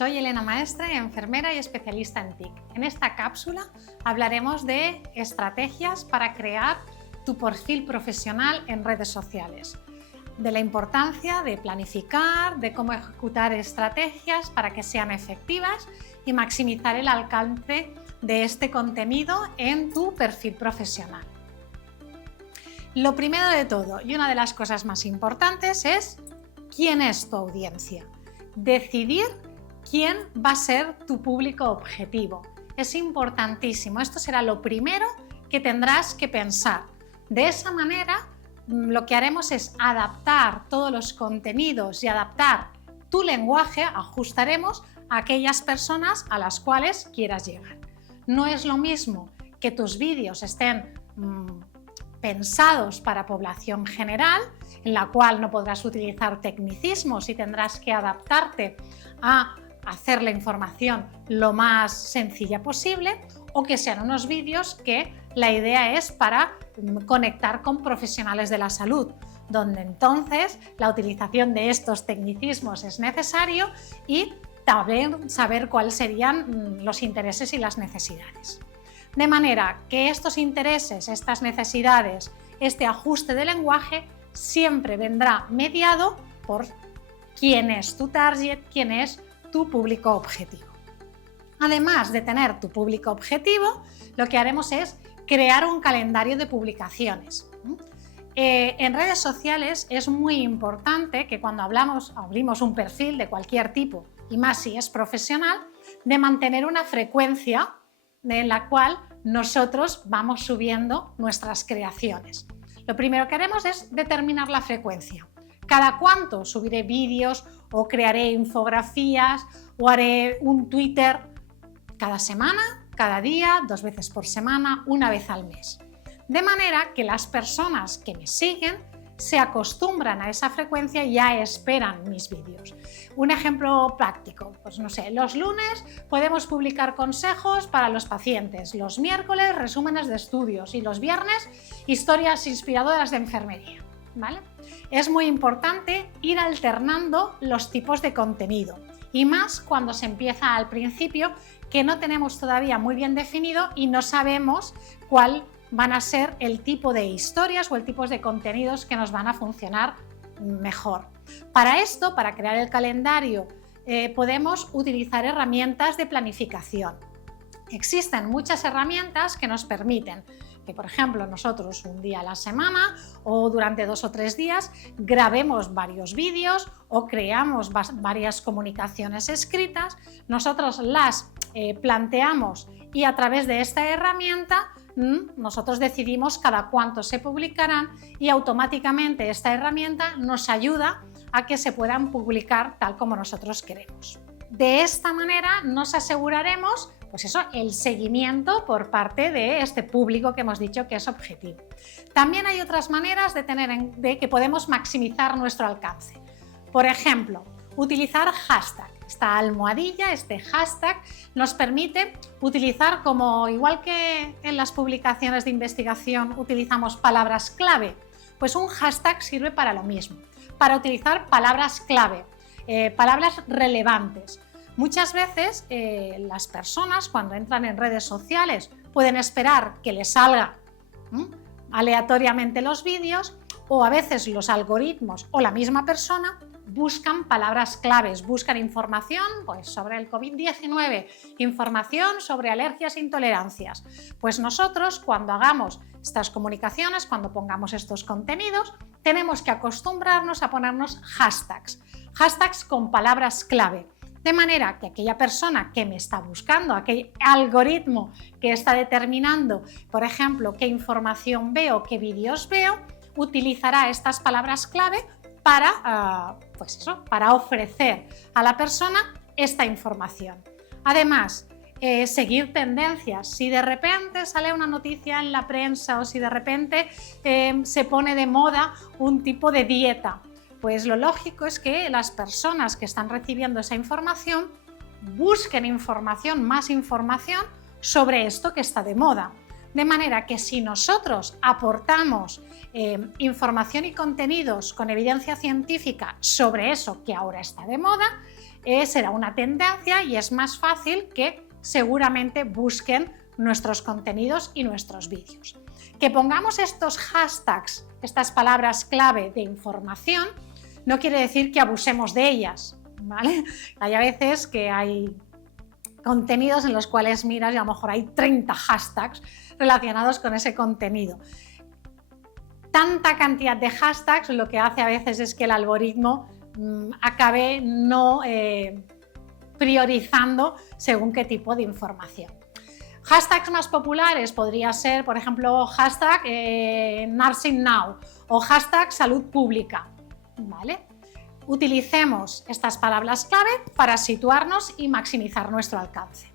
Soy Elena Maestre, enfermera y especialista en TIC. En esta cápsula hablaremos de estrategias para crear tu perfil profesional en redes sociales, de la importancia de planificar, de cómo ejecutar estrategias para que sean efectivas y maximizar el alcance de este contenido en tu perfil profesional. Lo primero de todo, y una de las cosas más importantes, es quién es tu audiencia. Decidir quién va a ser tu público objetivo. Es importantísimo, esto será lo primero que tendrás que pensar. De esa manera, lo que haremos es adaptar todos los contenidos y adaptar tu lenguaje, ajustaremos a aquellas personas a las cuales quieras llegar. No es lo mismo que tus vídeos estén pensados para población general, en la cual no podrás utilizar tecnicismos y tendrás que adaptarte a hacer la información lo más sencilla posible, o que sean unos vídeos que la idea es para conectar con profesionales de la salud, donde entonces la utilización de estos tecnicismos es necesario y también saber cuáles serían los intereses y las necesidades. De manera que estos intereses, estas necesidades, este ajuste de lenguaje siempre vendrá mediado por quién es tu target, quién es tu público objetivo. Además de tener tu público objetivo, lo que haremos es crear un calendario de publicaciones. En redes sociales es muy importante que cuando abrimos un perfil de cualquier tipo, y más si es profesional, de mantener una frecuencia en la cual nosotros vamos subiendo nuestras creaciones. Lo primero que haremos es determinar la frecuencia. ¿Cada cuánto subiré vídeos o crearé infografías o haré un Twitter? ¿Cada semana, cada día, 2 veces por semana, 1 vez al mes? De manera que las personas que me siguen se acostumbran a esa frecuencia y ya esperan mis vídeos. Un ejemplo práctico, pues no sé, los lunes podemos publicar consejos para los pacientes, los miércoles resúmenes de estudios y los viernes historias inspiradoras de enfermería, ¿vale? Es muy importante ir alternando los tipos de contenido y más cuando se empieza al principio, que no tenemos todavía muy bien definido y no sabemos cuál van a ser el tipo de historias o el tipo de contenidos que nos van a funcionar mejor. Para esto, para crear el calendario, podemos utilizar herramientas de planificación. Existen muchas herramientas que nos permiten que, por ejemplo, nosotros un día a la semana o durante 2 o 3 días grabemos varios vídeos o creamos varias comunicaciones escritas, nosotros las planteamos y a través de esta herramienta nosotros decidimos cada cuánto se publicarán y automáticamente esta herramienta nos ayuda a que se puedan publicar tal como nosotros queremos. De esta manera nos aseguraremos el seguimiento por parte de este público que hemos dicho que es objetivo. También hay otras maneras de que podemos maximizar nuestro alcance. Por ejemplo, utilizar hashtag. Esta almohadilla, este hashtag, nos permite utilizar, como igual que en las publicaciones de investigación utilizamos palabras clave, pues un hashtag sirve para lo mismo, para utilizar palabras clave, palabras relevantes. Muchas veces las personas cuando entran en redes sociales pueden esperar que les salga aleatoriamente los vídeos, o a veces los algoritmos o la misma persona buscan palabras claves, buscan información sobre el COVID-19, información sobre alergias e intolerancias. Pues nosotros, cuando hagamos estas comunicaciones, cuando pongamos estos contenidos, tenemos que acostumbrarnos a ponernos hashtags con palabras clave. De manera que aquella persona que me está buscando, aquel algoritmo que está determinando, por ejemplo, qué información veo, qué vídeos veo, utilizará estas palabras clave para ofrecer a la persona esta información. Además, seguir tendencias. Si de repente sale una noticia en la prensa o si de repente se pone de moda un tipo de dieta, pues lo lógico es que las personas que están recibiendo esa información busquen información, más información sobre esto que está de moda. De manera que si nosotros aportamos información y contenidos con evidencia científica sobre eso que ahora está de moda, será una tendencia y es más fácil que seguramente busquen nuestros contenidos y nuestros vídeos. Que pongamos estos hashtags, estas palabras clave de información, no quiere decir que abusemos de ellas, ¿vale? Hay a veces que hay contenidos en los cuales miras y a lo mejor hay 30 hashtags relacionados con ese contenido. Tanta cantidad de hashtags lo que hace a veces es que el algoritmo acabe no priorizando según qué tipo de información. Hashtags más populares podría ser, por ejemplo, hashtag Nursing Now o hashtag Salud Pública, ¿vale? Utilicemos estas palabras clave para situarnos y maximizar nuestro alcance.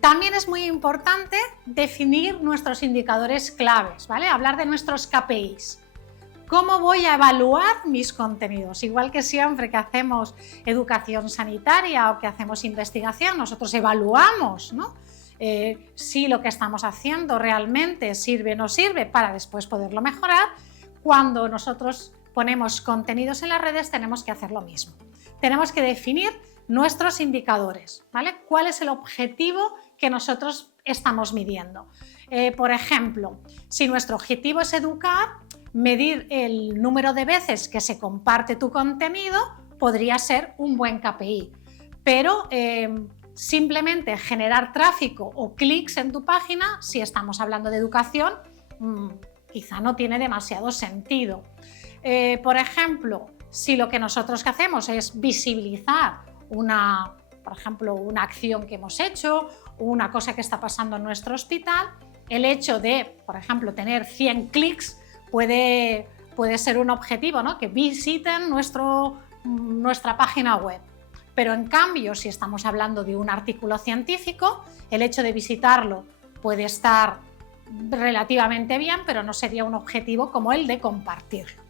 También es muy importante definir nuestros indicadores claves, ¿vale? Hablar de nuestros KPIs. ¿Cómo voy a evaluar mis contenidos? Igual que siempre que hacemos educación sanitaria o que hacemos investigación, nosotros evaluamos, ¿no? Si lo que estamos haciendo realmente sirve o no sirve para después poderlo mejorar. Cuando nosotros ponemos contenidos en las redes tenemos que hacer lo mismo. Tenemos que definir nuestros indicadores, ¿vale? ¿Cuál es el objetivo que nosotros estamos midiendo? Por ejemplo, si nuestro objetivo es educar, medir el número de veces que se comparte tu contenido podría ser un buen KPI, pero simplemente generar tráfico o clics en tu página, si estamos hablando de educación, quizá no tiene demasiado sentido. Por ejemplo, si lo que nosotros hacemos es visibilizar por ejemplo, una acción que hemos hecho, una cosa que está pasando en nuestro hospital, el hecho de, por ejemplo, tener 100 clics puede ser un objetivo, ¿no? Que visiten nuestra página web. Pero en cambio, si estamos hablando de un artículo científico, el hecho de visitarlo puede estar relativamente bien, pero no sería un objetivo como el de compartirlo.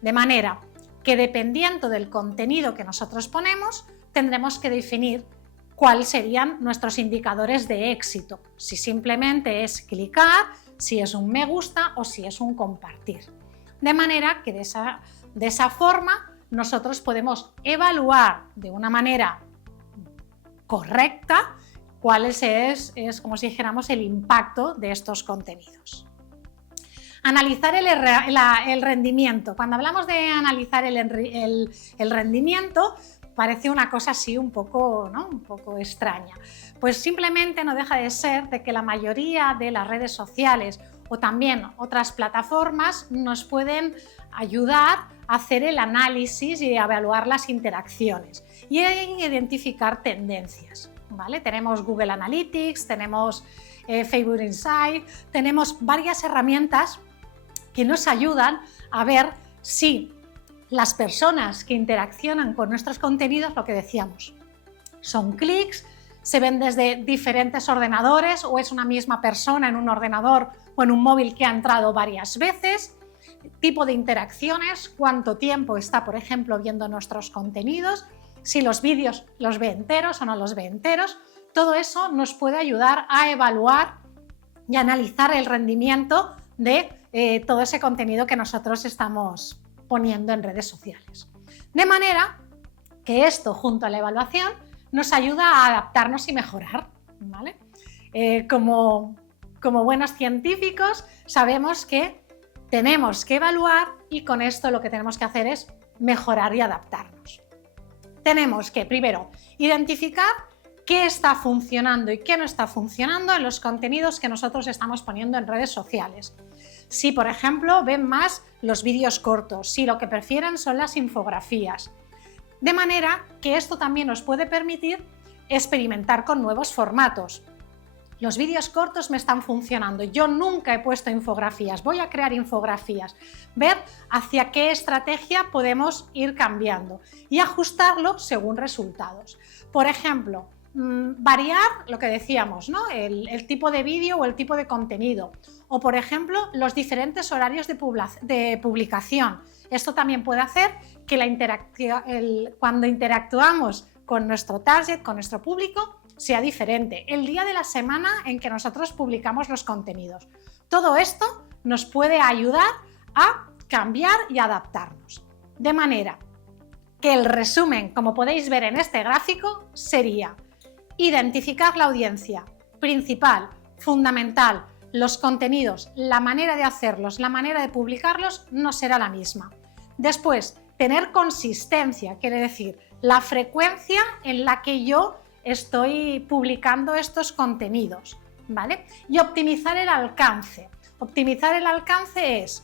De manera que dependiendo del contenido que nosotros ponemos, tendremos que definir cuáles serían nuestros indicadores de éxito. Si simplemente es clicar, si es un me gusta o si es un compartir. De manera que de esa forma nosotros podemos evaluar de una manera correcta cuál es como si dijéramos el impacto de estos contenidos. Analizar el rendimiento. Cuando hablamos de analizar el rendimiento, parece una cosa así un poco extraña. Pues simplemente no deja de ser de que la mayoría de las redes sociales o también otras plataformas nos pueden ayudar a hacer el análisis y a evaluar las interacciones y a identificar tendencias, ¿vale? Tenemos Google Analytics, tenemos Facebook Insight, tenemos varias herramientas que nos ayudan a ver si las personas que interaccionan con nuestros contenidos, lo que decíamos, son clics, se ven desde diferentes ordenadores o es una misma persona en un ordenador o en un móvil que ha entrado varias veces, tipo de interacciones, cuánto tiempo está, por ejemplo, viendo nuestros contenidos, si los vídeos los ve enteros o no los ve enteros. Todo eso nos puede ayudar a evaluar y analizar el rendimiento de todo ese contenido que nosotros estamos poniendo en redes sociales. De manera que esto, junto a la evaluación, nos ayuda a adaptarnos y mejorar, ¿vale? Como buenos científicos sabemos que tenemos que evaluar y con esto lo que tenemos que hacer es mejorar y adaptarnos. Tenemos que primero identificar qué está funcionando y qué no está funcionando en los contenidos que nosotros estamos poniendo en redes sociales. Si, por ejemplo, ven más los vídeos cortos, si lo que prefieren son las infografías. De manera que esto también nos puede permitir experimentar con nuevos formatos. Los vídeos cortos me están funcionando, yo nunca he puesto infografías, voy a crear infografías, ver hacia qué estrategia podemos ir cambiando y ajustarlo según resultados. Por ejemplo, variar lo que decíamos, ¿no? el tipo de vídeo o el tipo de contenido, o por ejemplo los diferentes horarios de publicación. Esto también puede hacer que cuando interactuamos con nuestro target, con nuestro público, sea diferente. El día de la semana en que nosotros publicamos los contenidos. Todo esto nos puede ayudar a cambiar y adaptarnos. De manera que el resumen, como podéis ver en este gráfico, sería identificar la audiencia principal, fundamental, los contenidos, la manera de hacerlos, la manera de publicarlos no será la misma. Después, tener consistencia, quiere decir la frecuencia en la que yo estoy publicando estos contenidos, ¿vale? Y optimizar el alcance. Optimizar el alcance es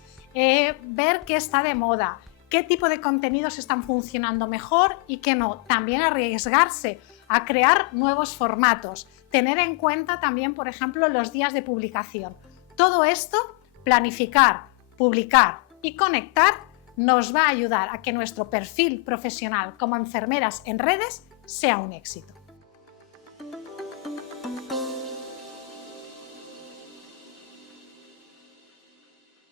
ver qué está de moda, qué tipo de contenidos están funcionando mejor y qué no. También arriesgarse a crear nuevos formatos, tener en cuenta también, por ejemplo, los días de publicación. Todo esto, planificar, publicar y conectar, nos va a ayudar a que nuestro perfil profesional como enfermeras en redes sea un éxito.